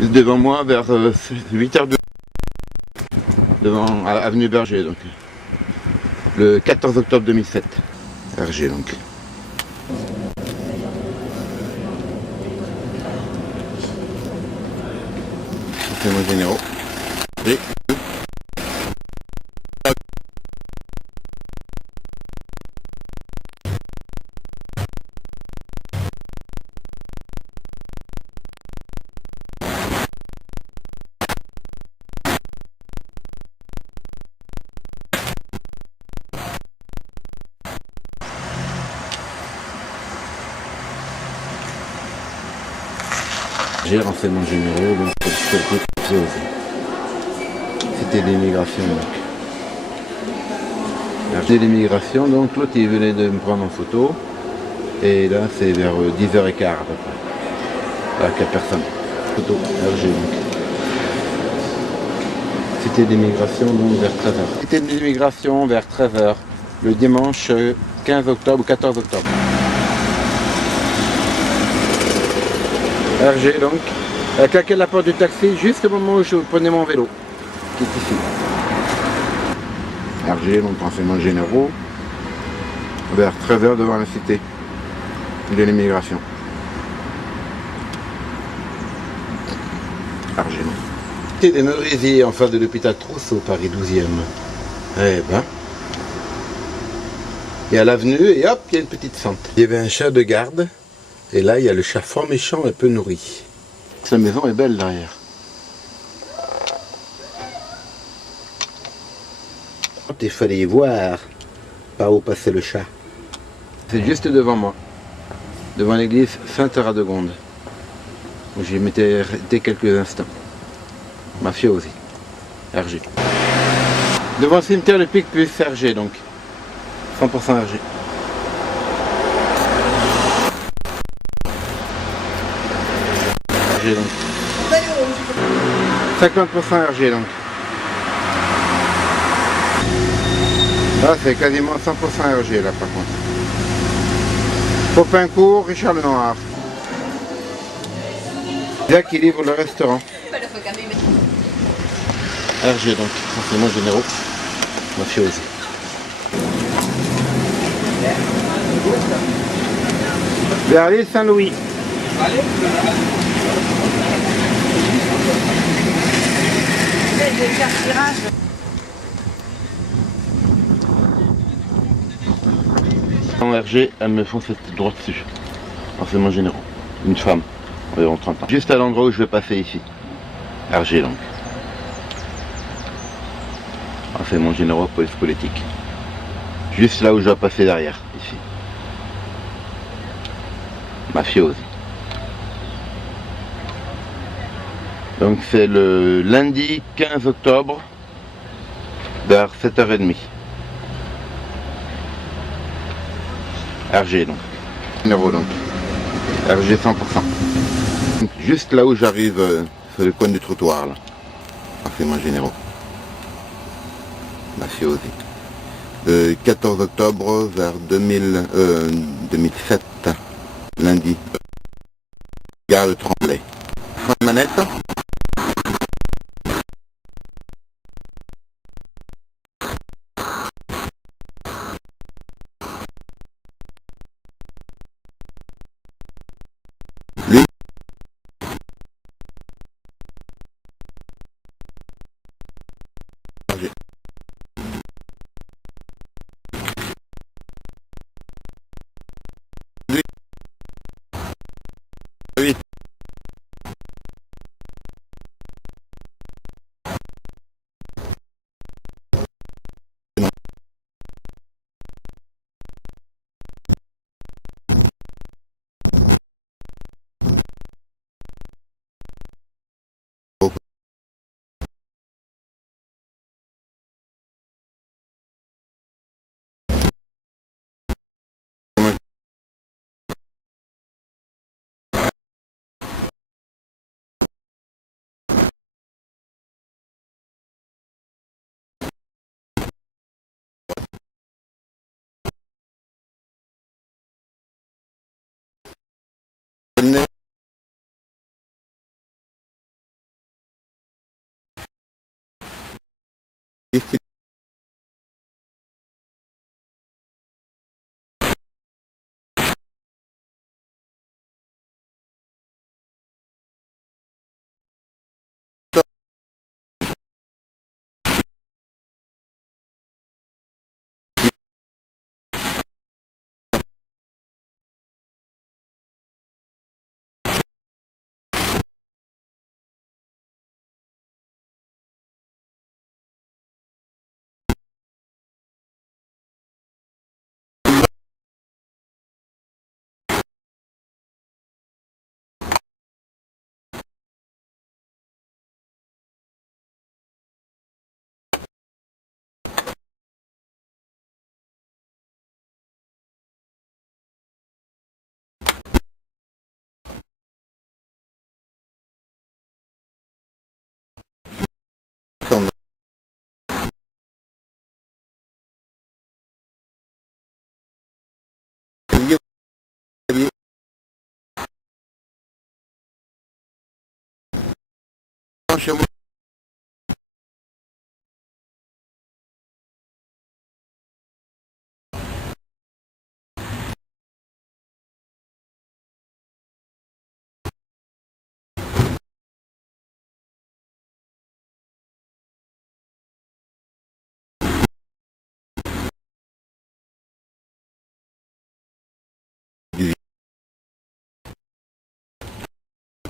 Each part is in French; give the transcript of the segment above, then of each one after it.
Juste devant moi, vers 8h02, devant avenue Berger, donc le 14 octobre 2007. Berger donc. Renseignements généraux. Et j'ai renseignements généraux, donc c'était l'immigration donc. C'était l'immigration, donc l'autre il venait de me prendre en photo. Et là c'est vers 10h15 à peu près. Là, 4 personnes. Photo, RG donc. C'était l'immigration donc vers 13h. C'était l'immigration vers 13h. Le dimanche 15 octobre ou 14 octobre. RG donc. Elle a claqué la porte du taxi juste au moment où je prenais mon vélo, qui est ici. RG, donc renseignements généraux, vers 13h devant la cité de l'immigration. RG. C'était des Meurisiers en face de l'hôpital Trousseau, Paris 12e. Eh ben. Il y a l'avenue et hop, il y a une petite fente. Il y avait un chat de garde. Et là, il y a le chat fort méchant un peu nourri. Sa maison est belle derrière. Il fallait voir par où passait le chat. C'est juste devant moi, devant l'église Sainte-Radegonde, où j'y m'étais resté quelques instants. Mafiosi, RG. Devant le cimetière le Pic plus RG donc, 100% RG. Donc. 50% RG donc. Là c'est quasiment 100% RG là par contre. Popincourt, Richard Lenoir. Là qui livre le restaurant. RG donc, renseignements généraux. Mafiosi. Vers l'île Saint-Louis. En RG, elles me font cette droit dessus. Renseignements généraux. Une femme, environ 30 ans. Juste à l'endroit où je vais passer ici. RG donc. Renseignements généraux, police politique. Juste là où je dois passer derrière, ici. Mafiosi. Donc c'est le lundi 15 octobre vers 7h30. RG donc. Numéro donc. RG 100%. Juste là où j'arrive, sur le coin du trottoir là. Renseignements généraux. Mafiosi. Le 14 octobre vers 2007. Lundi. Gare de Tremblay. Manette. Lui. Lui.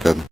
Comme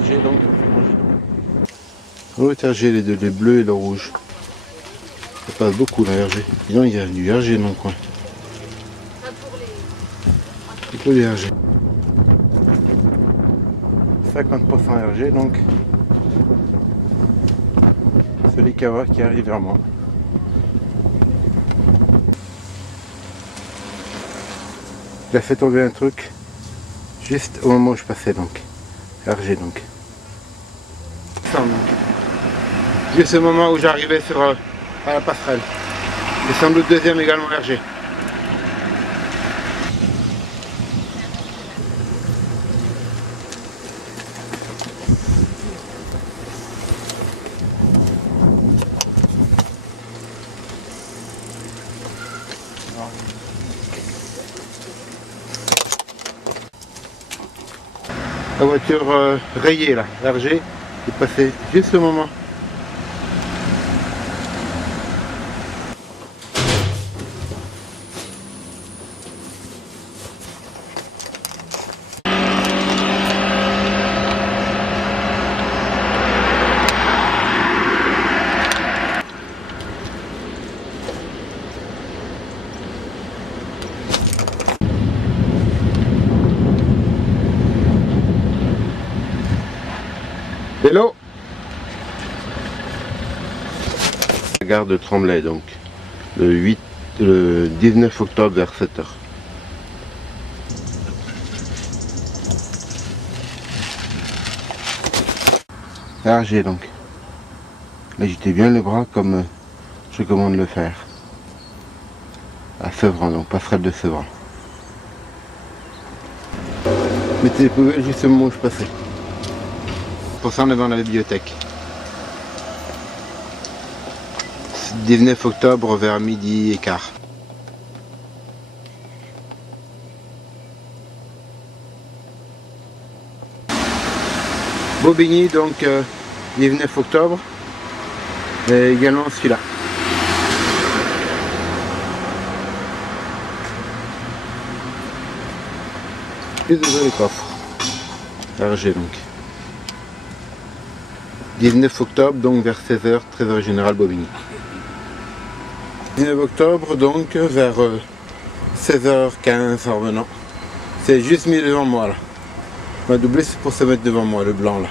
Hergé donc. L'autre Hergé, les deux, les bleus et le rouge. Ça passe beaucoup là, Hergé. Disons, il y a du Hergé dans le coin. Plutôt du Hergé. 50% Hergé donc. C'est les cavas qui arrivent vers moi. Il a fait tomber un truc juste au moment où je passais donc. Hergé donc. Juste au moment où j'arrivais sur à la passerelle. Et sans doute deuxième également Hergé. La voiture rayée là, Hergé, est passée juste au moment. Vélo. La gare de Tremblay donc, le 19 octobre vers 7h. Hergé donc. Agitez bien les bras comme je recommande de le faire. À Sevran, donc passerelle de Sevran. Mettez les poubelles juste au moment où je passais. Pour ça, on est devant la bibliothèque. 19 octobre vers midi et quart. Bobigny, donc 19 octobre. Et également celui-là. Et déjà les coffres. Hergé donc. 19 octobre, donc vers 16h, Trésor Général Bobigny. 19 octobre, donc vers 16h15 en revenant. C'est juste mis devant moi là. On va doubler, c'est pour se mettre devant moi, le blanc là.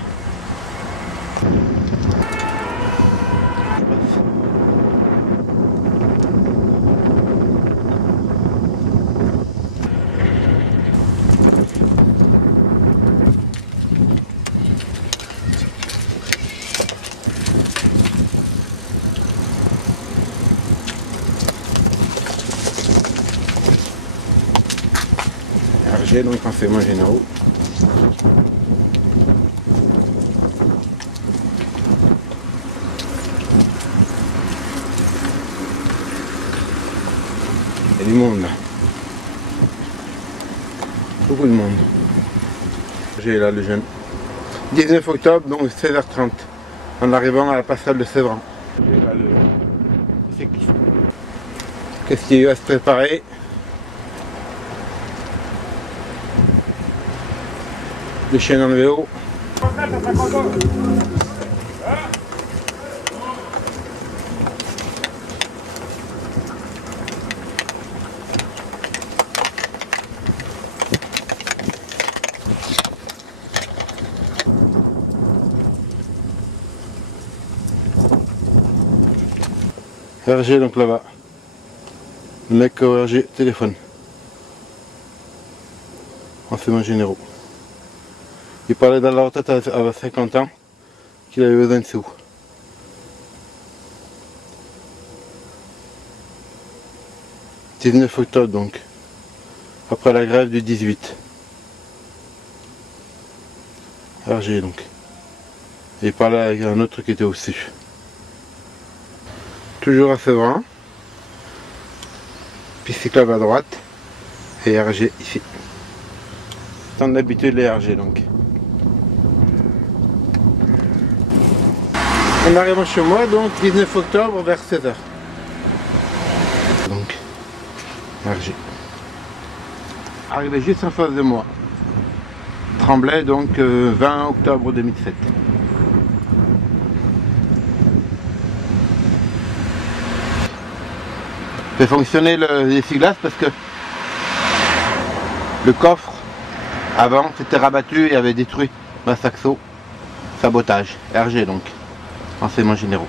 Hergé, donc renseignements généraux. Il y a du monde là. Beaucoup de monde. J'ai là le jeune. 19 octobre, donc 16h30. En arrivant à la passerelle de Sevran. J'ai là le cycliste. Qu'est-ce qui va se préparer? Le chien dans le vélo. Hergé donc là-bas. Le mec au Hergé téléphone. Renseignements généraux. Il parlait dans la retraite à 50 ans qu'il avait besoin de sous. « 19 octobre donc, après la grève du 18. Hergé donc. Et il parlait avec un autre qui était au-dessus. Toujours à Sevran. Puis cyclable à droite. Et Hergé ici. Tant d'habitude les Hergé donc. On arrive chez moi donc 19 octobre vers 16h. Donc, Hergé. Arrivé juste en face de moi. Tremblay, donc 20 octobre 2007. Fait fonctionner l'essuie-glace parce que le coffre avant s'était rabattu et avait détruit ma saxo. Sabotage, RG donc, renseignements généraux.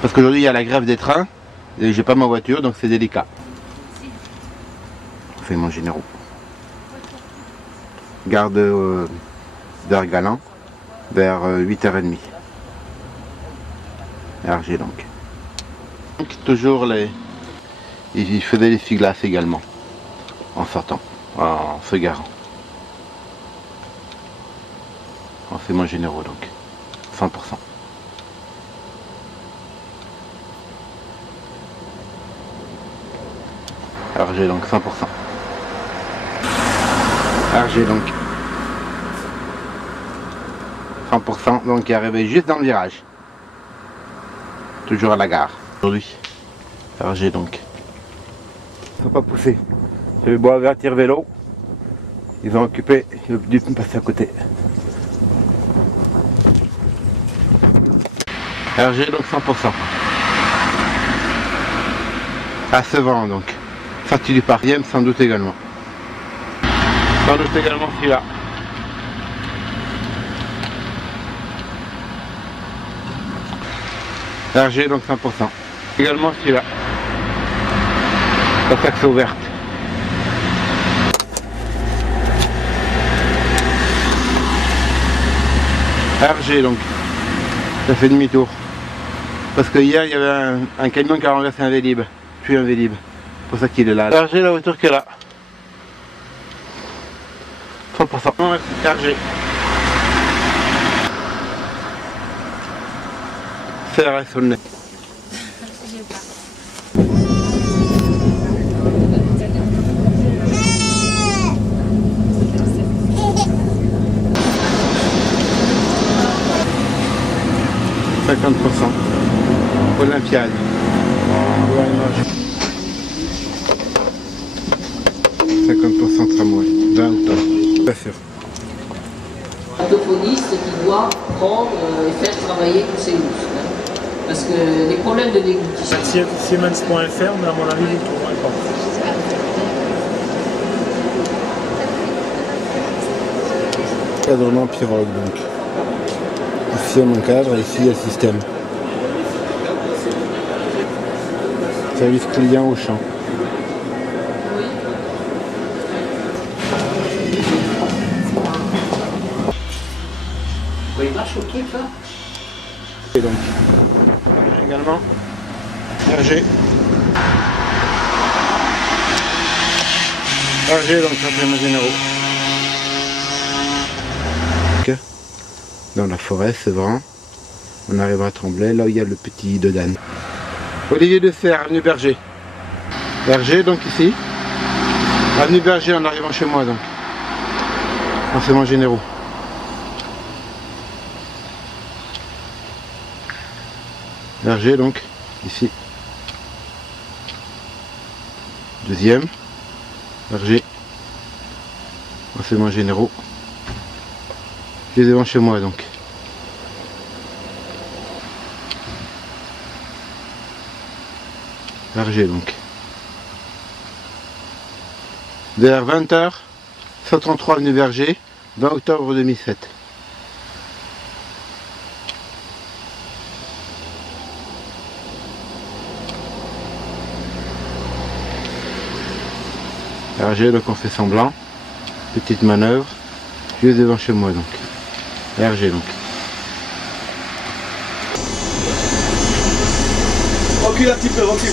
Parce qu'aujourd'hui il y a la grève des trains et j'ai pas ma voiture donc c'est délicat. Renseignements généraux. Gare d'Argalan vers 8h30. RG donc. Toujours les. Il faisait les essuie-glaces également en sortant, en se garant. Renseignements généraux donc, 100%. RG donc 100%. RG donc 100%, donc il est arrivé juste dans le virage. Toujours à la gare. Aujourd'hui. RG donc. Ils ne sont pas poussés. Je vais boire avertir vélo. Ils ont occupé, ils ont dû me passer à côté. RG donc 100%. À Sevran donc. Sortie du Parième sans doute également. Sans doute également celui-là. RG donc 100%. Également celui-là. La saxo ouverte. RG donc. Ça fait demi-tour. Parce que hier il y avait un camion qui a renversé un Vélib. Puis un Vélib. C'est pour ça qu'il est là. RG la voiture qui est là. 100%. RG. CRS sur le nez. Olympiade. 50% tramway. 20 octobre. Pas sûr. Orthophoniste qui doit prendre et faire travailler tous ses muscles. Parce que les problèmes de déglutition. Siemens.fr, mais à mon avis, vous ne trouverez pas. Cadrement pirogue donc. Ici on encadre, ici il y a le système. Service client au champ. Il marche au truc là. Et donc, également, RG. RG donc renseignements généraux. Dans la forêt, c'est vrai. On arrive à Tremblay, là où il y a le petit Dodan. Olivier de Serre, avenue Berger. Berger donc ici. Avenue Berger en arrivant chez moi donc. Renseignements généraux. Berger donc, ici. Deuxième. Berger. Renseignements généraux. Je les ai devant chez moi donc. Berger donc. Vers 20h, 133 avenue Berger, 20 octobre 2007. RG donc on fait semblant, petite manœuvre, juste devant chez moi donc. RG donc. Recule un petit peu, recule.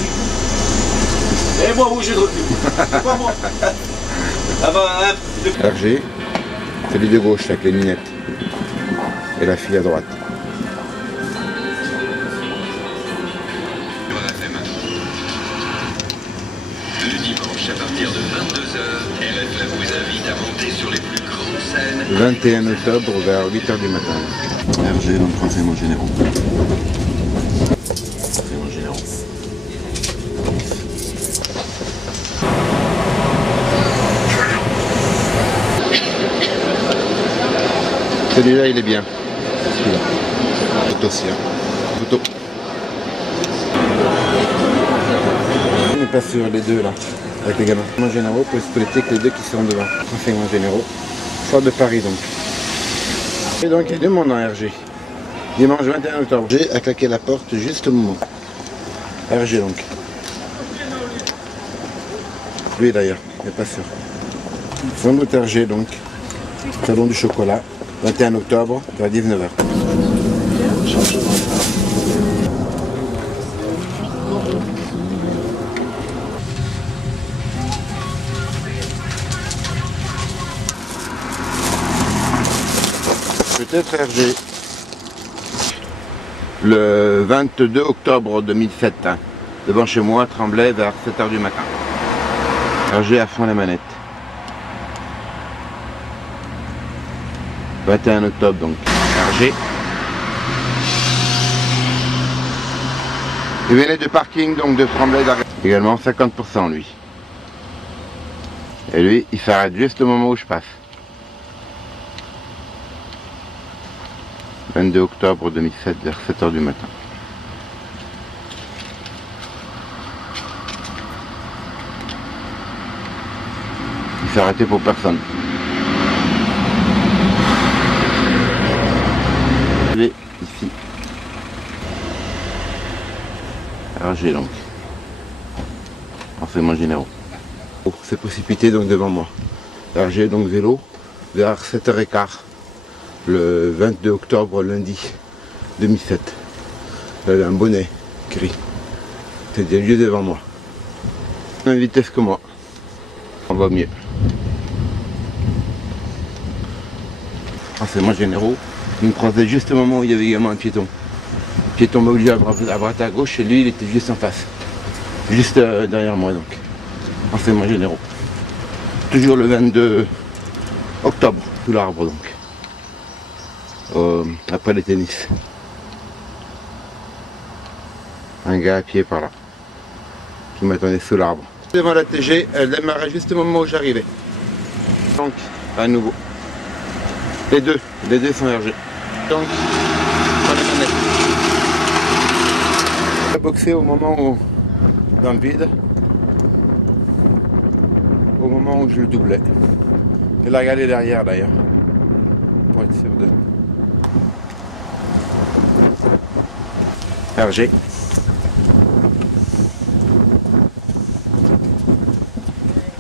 Et moi bouger de recul. C'est pas moi. Ah bah, RG, celui de gauche avec les lunettes. Et la fille à droite. Le dimanche à partir de 22h, RFM vous invite à monter sur les plus grandes scènes. 21 octobre vers 8h du matin. RG donc renseignements généraux. Renseignements généraux. Celui-là il est bien. Celui-là. Photo aussi. Hein. Photo. On n'est pas sur les deux là, avec les gamins. En généraux, peut se splitter que les deux qui sont devant. Renseignements généraux. Fort de Paris donc. Et donc il y a deux mondes en RG. Dimanche 21 octobre. J'ai à claquer la porte juste au moment. RG donc. Lui d'ailleurs, il n'est pas sûr. Sans doute RG donc. Salon du chocolat. 21 octobre vers 19h. Peut-être RG. Le 22 octobre 2007, hein, devant chez moi, Tremblay, vers 7h du matin. RG à fond la manette. 21 octobre donc. RG. Il venait de parking donc de Tremblay d'arrêt. Également 50% lui. Et lui, il s'arrête juste au moment où je passe. 22 octobre 2007 vers 7h du matin. Il s'est arrêté pour personne. Ici. RG donc. Renseignements généraux. Oh, c'est précipité donc devant moi. RG donc vélo vers 7h15. Le 22 octobre, lundi 2007. Elle avait un bonnet gris. C'était juste devant moi. Même vitesse que moi. On va mieux. Renseignements généraux. Il me croisait juste au moment où il y avait également un piéton. Le piéton m'a obligé à droite à gauche et lui il était juste en face. Juste derrière moi donc. Renseignements généraux. Toujours le 22 octobre, sous l'arbre donc. Après les tennis. Un gars à pied par là qui m'attendait sous l'arbre. Devant la TG, elle démarrait juste au moment où j'arrivais. Donc, à nouveau. Les deux sont RG. Donc, pas les manettes. J'ai boxé au moment où, dans le vide, au moment où je le doublais. Je l'ai regardé derrière d'ailleurs, pour être sûr de. RG.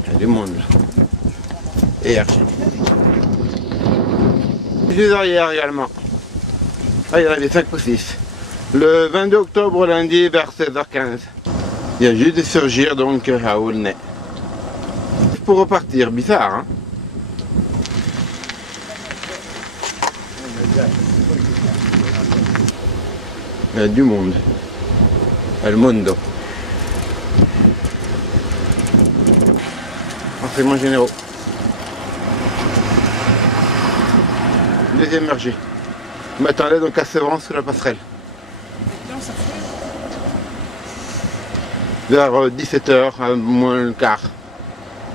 Il y a du monde là. Et RG. Juste derrière également. Ah, il y en avait 5 ou 6. Le 22 octobre lundi vers 16h15. Il y a juste de surgir donc à Aulnay. Pour repartir, bizarre hein. Il y a du monde. El Mondo. Renseignements généraux. Deuxième RG. Je m'attendais donc à Sevran sous la passerelle. Vers 17h, moins le quart.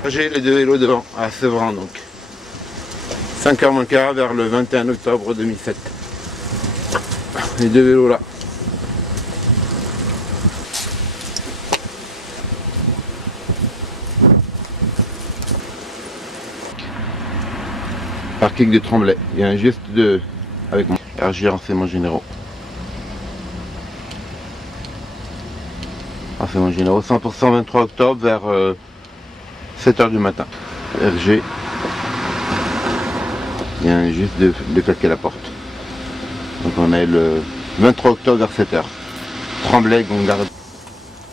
J'ai les deux vélos devant, à Sevran donc. 5h moins le quart vers le 21 octobre 2007. Les deux vélos là. Parking de Tremblay. Il y a un juste de avec moi. RG renseignements généraux. Renseignements généraux 100% 23 octobre vers 7h du matin. RG. Il y a un juste de claquer la porte. Donc on est le 23 octobre vers 7h. Tremblay, Gongarde.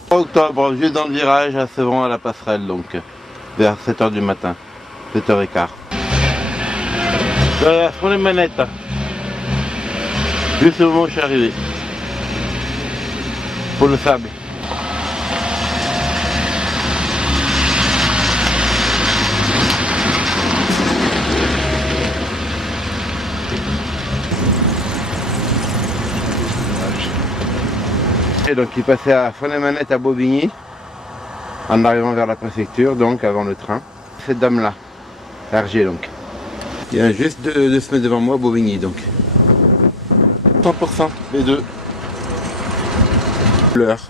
3 octobre, juste dans le virage à Sevran à la passerelle donc vers 7h du matin. 7h15. Sur les manettes. Juste au moment où je suis arrivé. Pour le sable. Et donc il passait à Fon-les-Manettes à Bobigny en arrivant vers la préfecture, donc avant le train. Cette dame là, RG donc. Il y a juste deux semaines devant moi, Bobigny donc. 100% les deux. L'heure.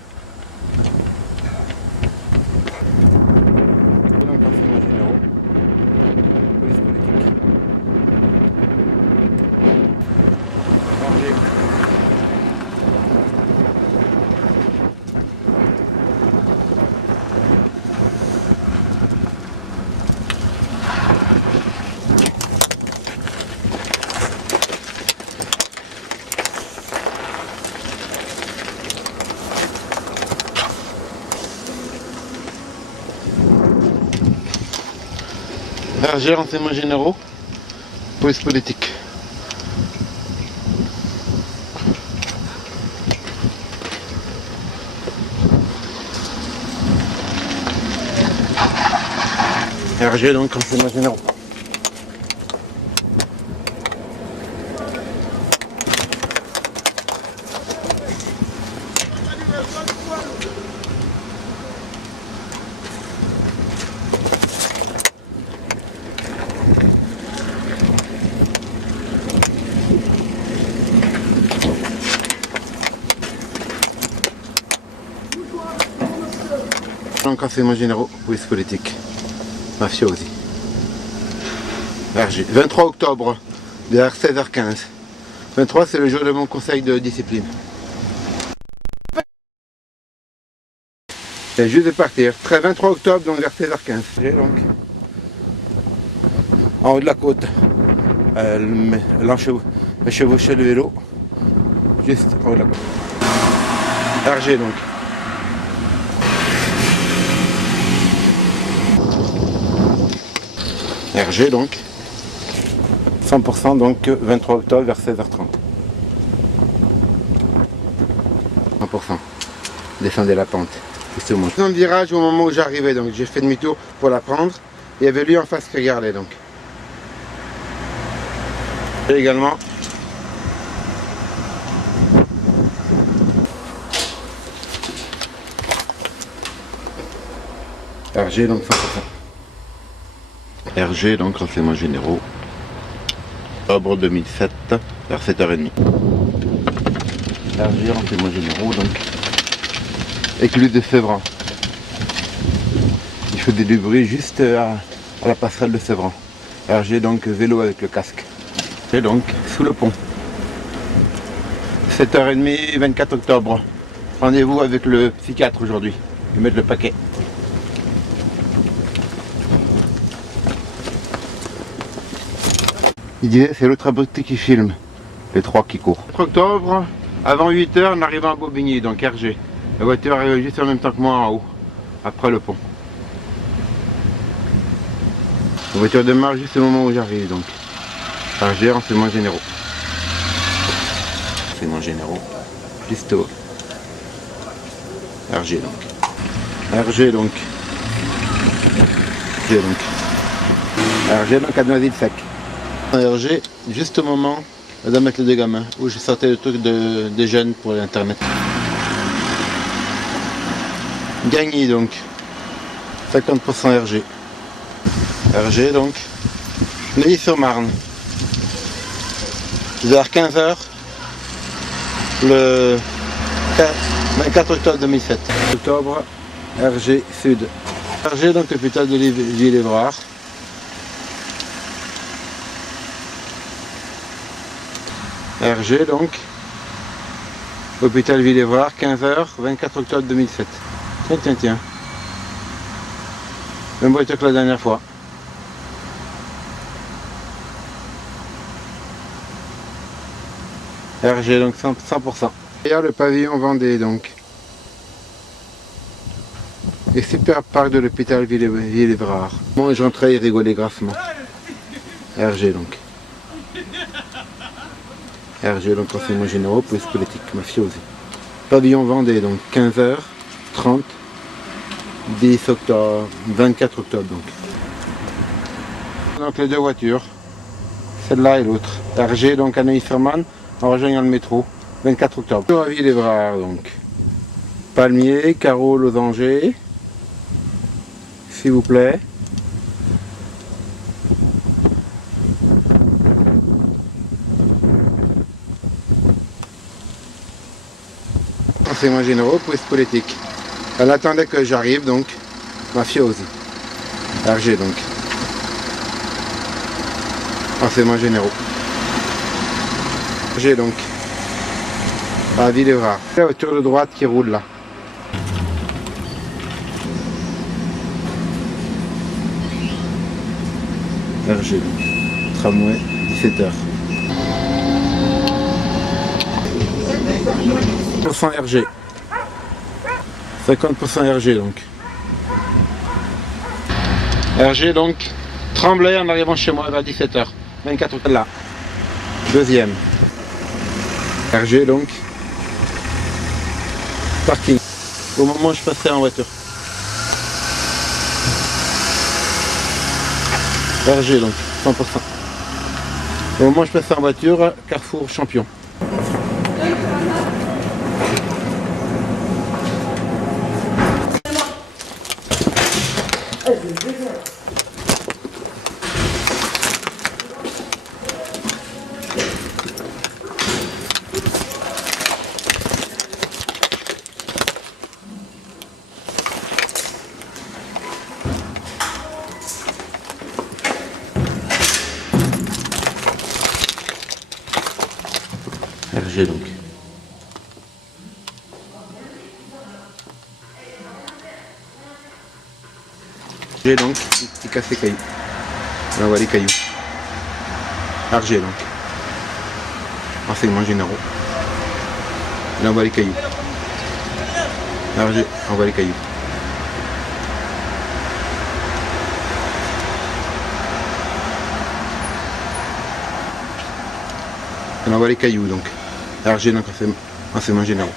RG, renseignements généraux, police politique. RG, donc renseignements généraux. Donc renseignements généraux, police politique, mafiosi. RG. 23 octobre, vers 16h15. 23 c'est le jour de mon conseil de discipline. C'est juste de partir. 23 octobre, donc vers 16h15. J'ai donc en haut de la côte, chevaucher le vélo, juste en haut de la côte. RG donc. RG donc 100% donc 23 octobre vers 16h30. 100%. Descendez la pente. Justement. Dans le virage au moment où j'arrivais, donc j'ai fait demi-tour pour la prendre. Il y avait lui en face qui regardait donc. Et également RG donc 100%. RG, donc renseignements généraux, octobre 2007, vers 7h30. RG, renseignements généraux, donc, écluse de Sévran. Il faut du bruit juste à la passerelle de Sévran. RG, donc, vélo avec le casque. Et donc, sous le pont. 7h30, 24 octobre. Rendez-vous avec le psychiatre aujourd'hui. Il va mettre le paquet. Il disait c'est l'autre abruti qui filme, les trois qui courent. 4 octobre, avant 8h, on arrive à Bobigny, donc RG. La voiture arrive juste en même temps que moi en haut, après le pont. La voiture démarre juste au moment où j'arrive donc. RG, renseignements généraux. Renseignements généraux, Pisto. RG donc. RG donc. RG donc. RG donc à Noisy-le-Sec. RG, juste au moment de mettre les deux gamins, où je sortais le truc des jeunes pour l'internet. Gagné donc, 50% RG. RG donc, Neuilly-sur-Marne. Vers 15h, le 24 octobre 2007. Octobre, RG Sud. RG donc l'hôpital de Ville-Évrard. RG donc, hôpital Ville-Évrard, 15h, 24 octobre 2007. Tiens. Même voiture que la dernière fois. RG donc 100%. D'ailleurs le pavillon Vendée donc. Et super parc de l'hôpital Ville-Évrard. Moi je rentrais et rigolais grassement. RG donc. RG, donc renseignements généraux, police politique, mafiosi. Pavillon Vendée, donc 15h30, 10 octobre, 24 octobre donc. Donc les deux voitures, celle-là et l'autre. RG, donc à Neuilly-sur-Marne, en rejoignant le métro, 24 octobre. À Ville-Évrard, donc. Palmier, carreau, losanger, s'il vous plaît. renseignements généraux, police politique. Elle attendait que j'arrive, donc, mafiosi. RG, donc. Renseignements généraux. RG, donc. À Villevra. La voiture de droite qui roule là. RG, tramway, 17h. 50% RG. 50% RG donc. RG donc, Tremblay en arrivant chez moi vers 17h. 24 là. Deuxième. RG donc. Parking. Au moment où je passerai en voiture. RG donc, 100%. Au moment où je passe en voiture, Carrefour Champion. RG donc. RG donc, il casse les cailloux. On envoie les cailloux. RG donc. Renseignements généraux. On envoie les cailloux. RG, envoie les cailloux. On envoie les cailloux donc. RG donc renseignements généraux.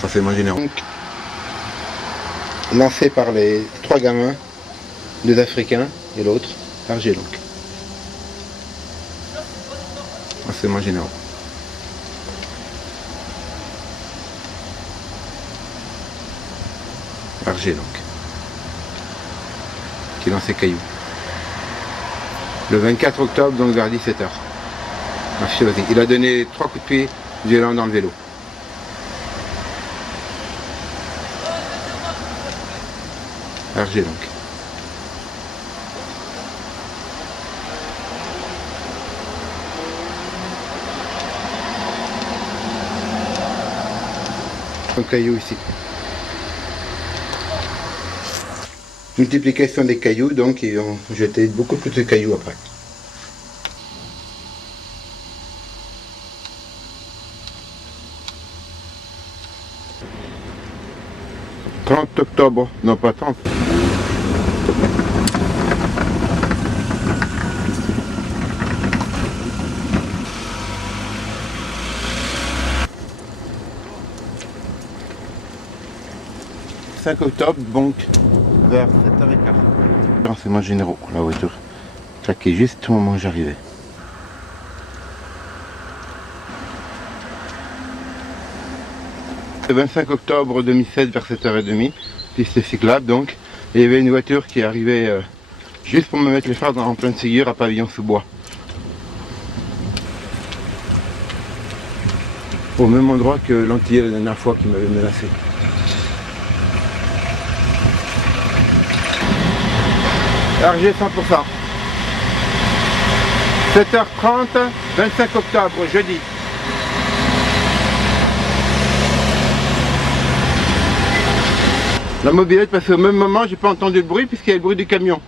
Renseignements généraux. Donc, lancé par les 3 gamins, 2 Africains et l'autre, RG donc. Renseignements généraux. RG donc. Qui lance ses cailloux. Le 24 octobre, donc vers 17h. Mafiosi. Il a donné 3 coups de pied violents dans le vélo. RG donc. Un caillou ici. Multiplication des cailloux, donc ils ont jeté beaucoup plus de cailloux après. « 30 octobre, non pas 30. « 5 octobre, donc vers 7h15. Renseignements généraux, la voiture claquait juste au moment où j'arrivais. Le 25 octobre 2007 vers 7h30, piste cyclable donc, et il y avait une voiture qui arrivait juste pour me mettre les phares en pleine figure à Pavillon-sous-Bois. Au même endroit que l'Antillais la dernière fois qui m'avait menacé. RG 100%. 7h30, 25 octobre, jeudi. La mobilette parce qu'au même moment j'ai pas entendu le bruit puisqu'il y a le bruit du camion.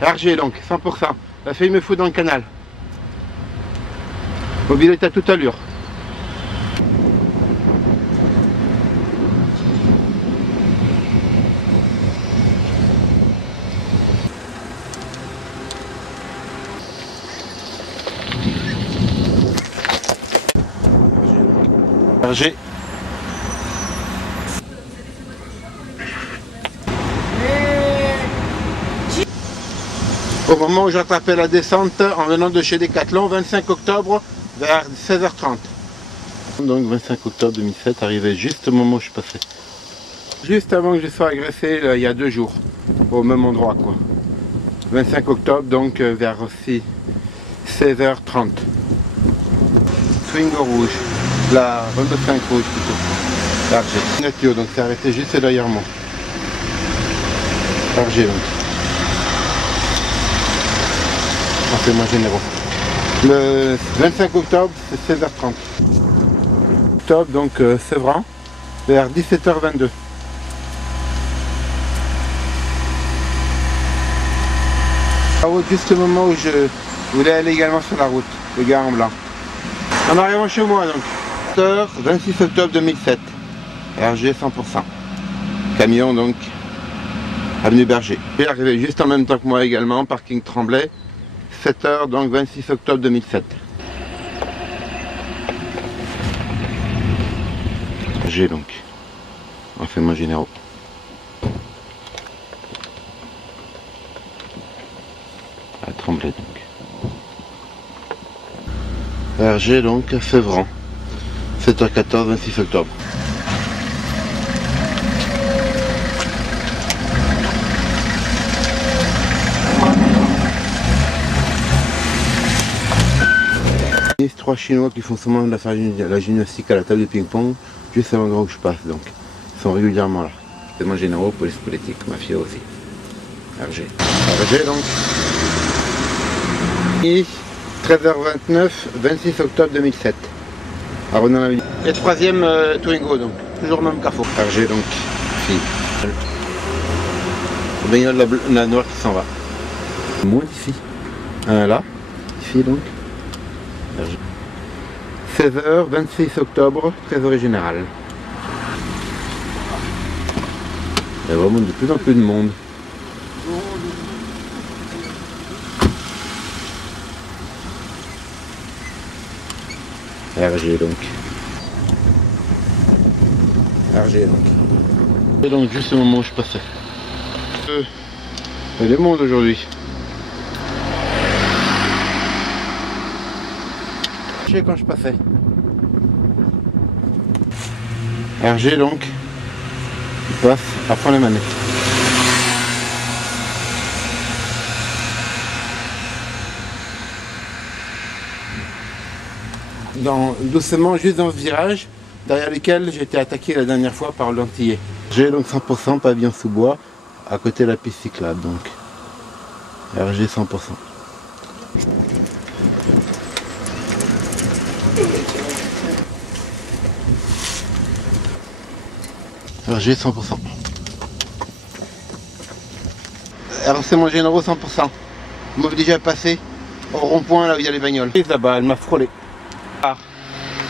RG donc, 100%. La failli me fout dans le canal. Mobilette à toute allure. RG. Au moment où j'attrapais la descente en venant de chez Decathlon, 25 octobre vers 16h30. Donc 25 octobre 2007, arrivé juste au moment où je passais. Juste avant que je sois agressé il y a 2 jours, au même endroit quoi. 25 octobre donc vers 16h30. Twingo rouge. La 25 rouge plutôt. Argé. Nature, donc c'est arrêté juste derrière moi. Argé donc. Renseignements généraux. Le 25 octobre, c'est 16h30. Octobre, donc Sevran, vers 17h22. Juste au moment où je voulais aller également sur la route, le gars en blanc. En arrivant chez moi donc. 26 octobre 2007. RG 100%. Camion donc. Avenue Berger. Il est arrivé juste en même temps que moi également, parking Tremblay. 7h donc 26 octobre 2007. RG donc. Renseignements généraux. À Tremblay donc. RG donc à Sevran. 7h14, 26 octobre. Il y a 3 Chinois qui font sûrement de la gymnastique à la table de ping-pong juste avant où je passe donc. Ils sont régulièrement là. Renseignements généraux, police politique, mafia aussi. RG. RG donc. Et 13h29, 26 octobre 2007. À Renan-la-Ville. Et troisième Twingo donc, toujours le même carrefour. RG donc, fille. Le bagnole la noire qui s'en va. Moi ici. Là, ici donc. RG. 16h, 26 octobre, trésorerie générale. Il y a vraiment de plus en plus de monde. RG donc. RG donc. Et donc juste au moment où je passais. Il y a du monde aujourd'hui. Je sais quand je passais. RG donc. Il passe à fond les manettes. Doucement juste dans ce virage derrière lequel j'ai été attaqué la dernière fois par l'antillais. J'ai donc 100% pavillon sous bois à côté de la piste cyclable donc. RG 100%. RG 100%. Renseignements généraux 100%. Vous m'avez déjà passé au rond-point là où il y a les bagnoles. Et là-bas, elle m'a frôlé. Ah,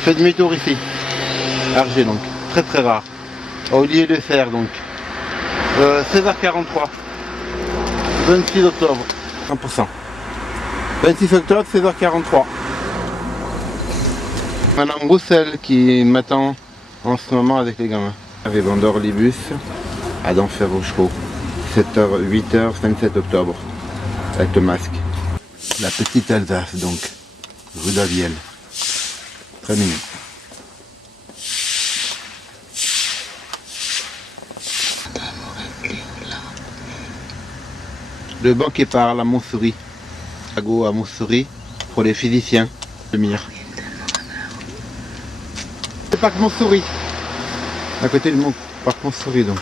fais demi-tour ici. RG donc, très très rare. Au lieu de fer donc. 16h43. 26 octobre. 100%. 26 octobre, 16h43. Madame Roussel qui m'attend en ce moment avec les gamins. Avec Vendor Libus à Denfert-Rochereau. 7h, 8h, 27 octobre. Avec le masque. La petite Alsace donc. Rue d'Aviel. Très mignon. Le banquet par à Montsouris. À Montsouris pour les physiciens. Le mire. Le parc Montsouris. À côté du parc Montsouris donc.